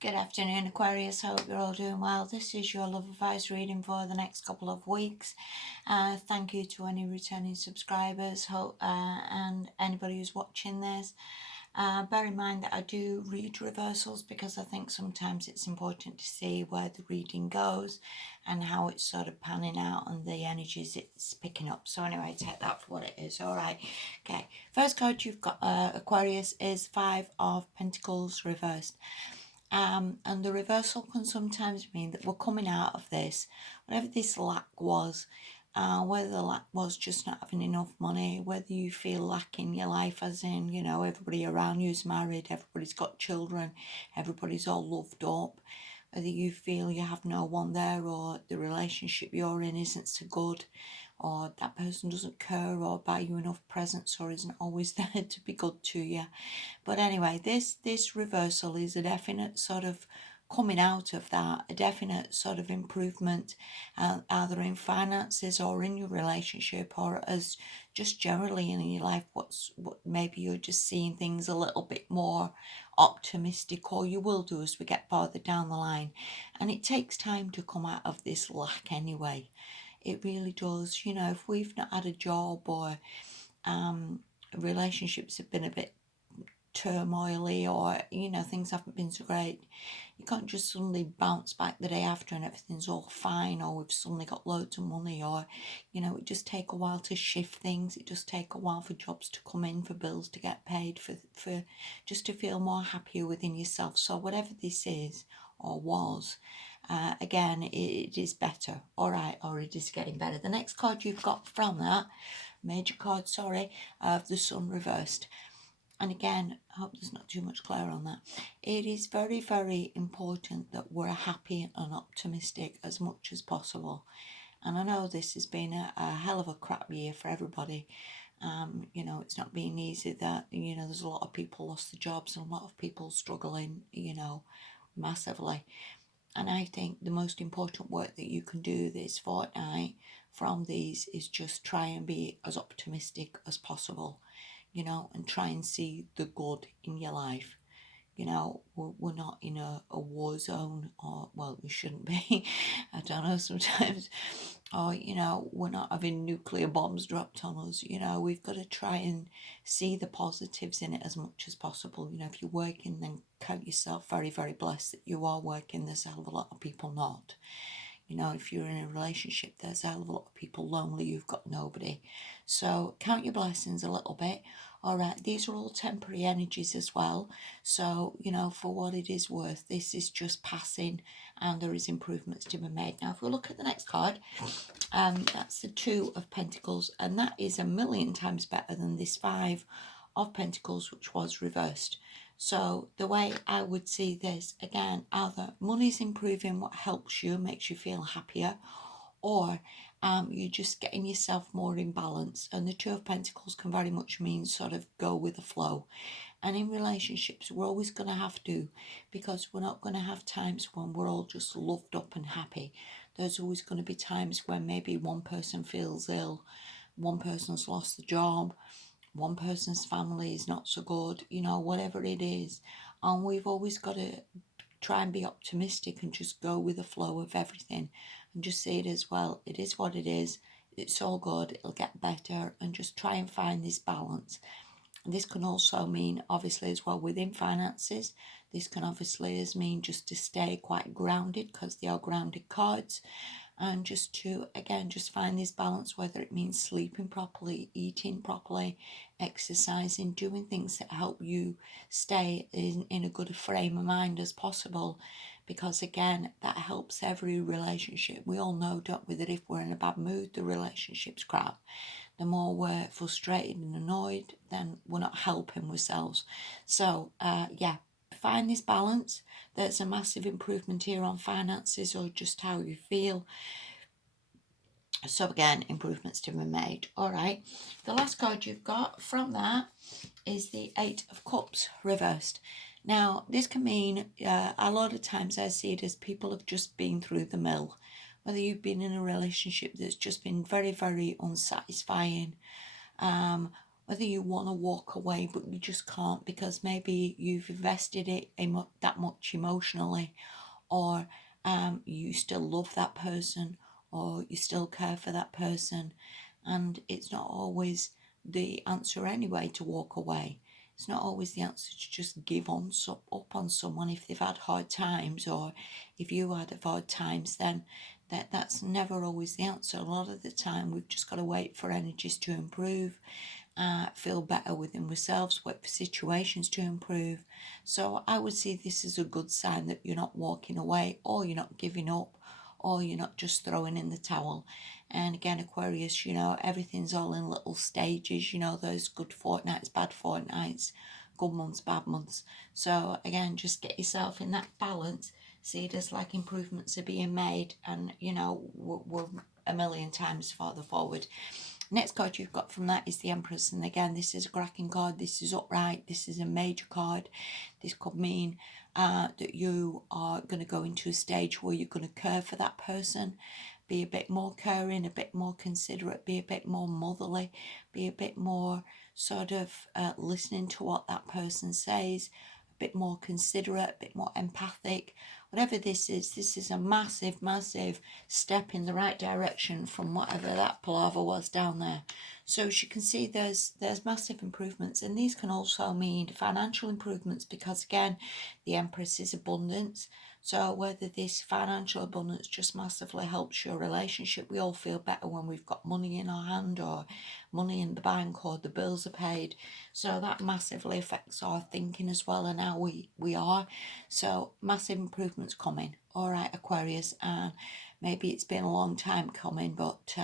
Good afternoon, Aquarius. Hope you're all doing well. This is your love advice reading for the next couple of weeks. Thank you to any returning subscribers and anybody who's watching this. Bear in mind that I do read reversals because I think sometimes it's important to see where the reading goes and how it's sort of panning out and the energies it's picking up. So anyway, take that for what it is. All right. Okay. First card you've got, Aquarius, is Five of Pentacles reversed. And the reversal can sometimes mean that we're coming out of this, whatever this lack was, whether the lack was just not having enough money, whether you feel lack in your life, as in, you know, everybody around you's married, everybody's got children, everybody's all loved up, whether you feel you have no one there or the relationship you're in isn't so good, or that person doesn't care or buy you enough presents or isn't always there to be good to you. But anyway, this reversal is a definite sort of coming out of that, a definite sort of improvement, either in finances or in your relationship or as just generally in your life. What maybe you're just seeing things a little bit more optimistic, or you will do as we get farther down the line. And it takes time to come out of this lack anyway. It really does. You know, if we've not had a job or relationships have been a bit turmoily, or you know, things haven't been so great, you can't just suddenly bounce back the day after and everything's all fine, or we've suddenly got loads of money, or you know, it just take a while to shift things. It just take a while for jobs to come in, for bills to get paid, for just to feel more happier within yourself. So whatever this is or was, again, it is better, all right, or it is getting better. The next card you've got from that major card, sorry, of the Sun reversed. And again, I hope there's not too much glare on that. It is very, very important that we're happy and optimistic as much as possible. And I know this has been a hell of a crap year for everybody. You know, it's not been easy. That, you know, there's a lot of people lost their jobs and a lot of people struggling, you know, massively. And I think the most important work that you can do this fortnight from these is just try and be as optimistic as possible, you know, and try and see the good in your life. You know, we're not in a war zone, or, well, we shouldn't be, I don't know, sometimes, or, you know, we're not having nuclear bombs dropped on us. You know, we've got to try and see the positives in it as much as possible. You know, if you're working, then count yourself very, very blessed that you are working. There's a hell of a lot of people not. You know, if you're in a relationship, there's a hell of a lot of people lonely, you've got nobody. So count your blessings a little bit. All right, these are all temporary energies as well. So, you know, for what it is worth, this is just passing and there is improvements to be made. Now, if we look at the next card, that's the Two of Pentacles, and that is a million times better than this Five of Pentacles, which was reversed. So the way I would see this, again, either money's improving, what helps you, makes you feel happier, or you're just getting yourself more in balance. And the Two of Pentacles can very much mean sort of go with the flow. And in relationships, we're always going to have to, because we're not going to have times when we're all just loved up and happy. There's always going to be times when maybe one person feels ill, one person's lost the job, one person's family is not so good, you know, whatever it is. And we've always got to try and be optimistic and just go with the flow of everything and just see it as, well, it is what it is. It's all good. It'll get better, and just try and find this balance. And this can also mean, obviously, as well within finances. This can obviously as mean just to stay quite grounded, because they are grounded cards. And just to, again, just find this balance, whether it means sleeping properly, eating properly, exercising, doing things that help you stay in a good frame of mind as possible. Because again, that helps every relationship. We all know, don't we, that if we're in a bad mood, the relationship's crap. The more we're frustrated and annoyed, then we're not helping ourselves. So, yeah, find this balance. There's a massive improvement here on finances, or just how you feel. So again, improvements to be made. All right, the last card you've got from that is the Eight of Cups reversed. Now, this can mean a lot of times I see it as people have just been through the mill. Whether you've been in a relationship that's just been very, very unsatisfying, whether you want to walk away but you just can't because maybe you've invested it that much emotionally, or you still love that person, or you still care for that person, and it's not always the answer anyway to walk away. It's not always the answer to just give up on someone if they've had hard times, or if you had hard times, then that's never always the answer. A lot of the time we've just got to wait for energies to improve, feel better within ourselves, wait for situations to improve. So I would see this as a good sign that you're not walking away, or you're not giving up, or you're not just throwing in the towel. And again, Aquarius, everything's all in little stages, those good fortnights, bad fortnights, good months, bad months. So again, just get yourself in that balance. See it as like improvements are being made, and we're a million times farther forward. Next card you've got from that is the Empress, and again, this is a cracking card. This is upright. This is a major card. This could mean that you are going to go into a stage where you're going to care for that person, be a bit more caring, a bit more considerate, be a bit more motherly, be a bit more sort of listening to what that person says, a bit more considerate, a bit more empathic. Whatever this is a massive, massive step in the right direction from whatever that palaver was down there. So as you can see, there's massive improvements, and these can also mean financial improvements, because again, the Empress is abundance. So whether this financial abundance just massively helps your relationship, we all feel better when we've got money in our hand, or money in the bank, or the bills are paid. So that massively affects our thinking as well, and how we are. So massive improvements coming. All right, Aquarius, and maybe it's been a long time coming, but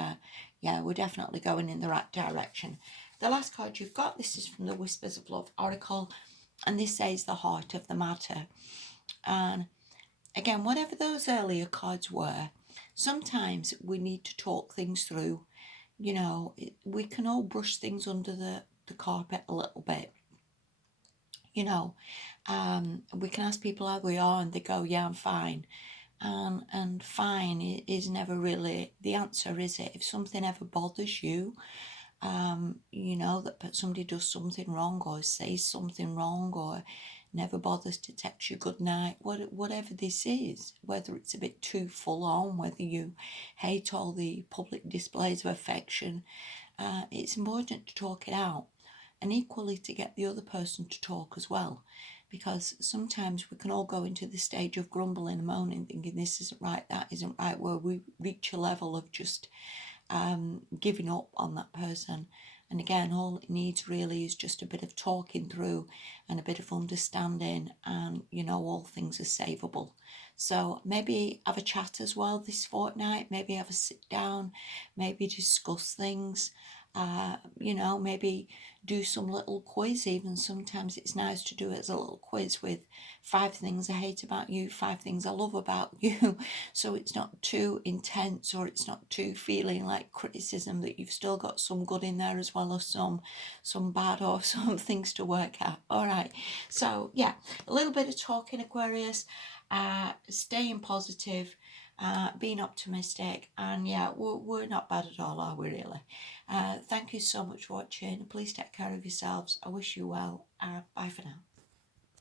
yeah, we're definitely going in the right direction. The last card you've got, this is from the Whispers of Love Oracle, and this says the heart of the matter. And again, whatever those earlier cards were, sometimes we need to talk things through. We can all brush things under the carpet a little bit. We can ask people how we are, and they go, yeah, I'm fine. And fine is never really the answer, is it? If something ever bothers you, that somebody does something wrong, or says something wrong, or never bothers to text you good night, whatever this is, whether it's a bit too full on, whether you hate all the public displays of affection, it's important to talk it out, and equally to get the other person to talk as well. Because sometimes we can all go into the stage of grumbling and moaning, thinking this isn't right, that isn't right, where we reach a level of just giving up on that person. And again, all it needs really is just a bit of talking through and a bit of understanding, and all things are savable. So maybe have a chat as well this fortnight, maybe have a sit down, maybe discuss things, maybe do some little quiz even. Sometimes it's nice to do it as a little quiz with 5 things I hate about you, 5 things I love about you. So it's not too intense, or it's not too feeling like criticism, that you've still got some good in there as well as some bad, or some things to work out. All right. So yeah, a little bit of talking, Aquarius, staying positive, being optimistic, and yeah, we're not bad at all, are we really? Thank you so much for watching. Please take care of yourselves. I wish you well. Bye for now.